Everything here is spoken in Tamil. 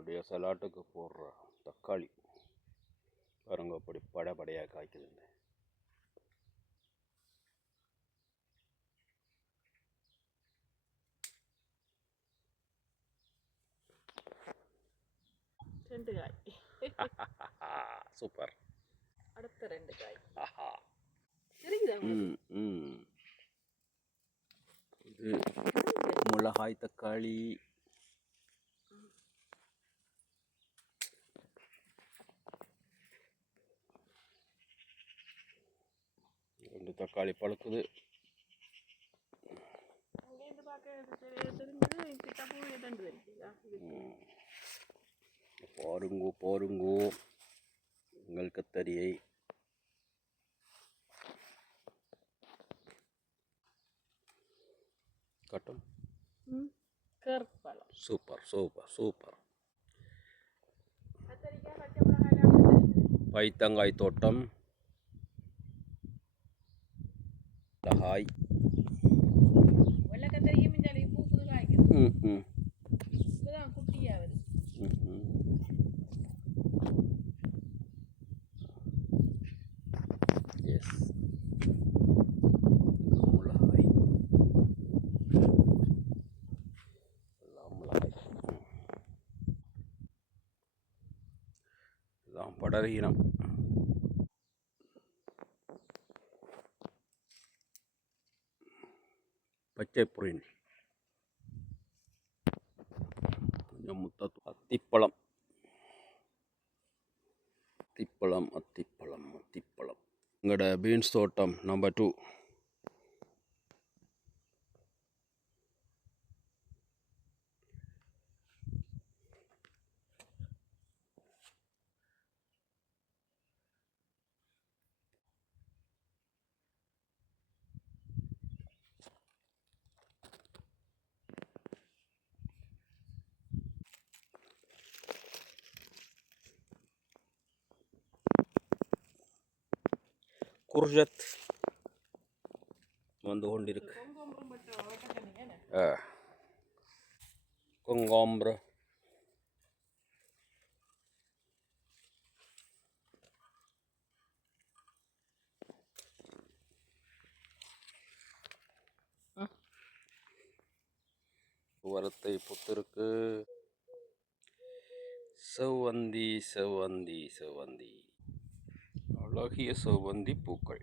நம்மளுடைய சலாட்டுக்கு போடுற தக்காளி பாருங்க, அப்படி படையாக காய்க்குதுங்க. ரெண்டு காய். சூப்பர். அடுத்த ரெண்டு காய். இது மிளகாய் தக்காளி. ரெண்டு தக்காளி பழுக்குது. பாருங்கோ உங்கள் கத்தரியை. கட்டும். Super super super. பைத்தங்காய் தோட்டம், மிளகாய். எஸ், மிளகாய். எல்லாம் மிளகாய். எல்லாம் படரீனம். பச்சை புரின், கொஞ்சம் அத்திப்பழம். அத்திப்பழம். எங்களோட பீன்ஸ் தோட்டம் நம்பர் 2. குர்ஜத் வந்து கொண்டிருக்கு. கொங்காம்பர. வரத்தை புத்திருக்கு. செவ்வந்தி. அழகிய செவ்வந்தி பூக்கள்.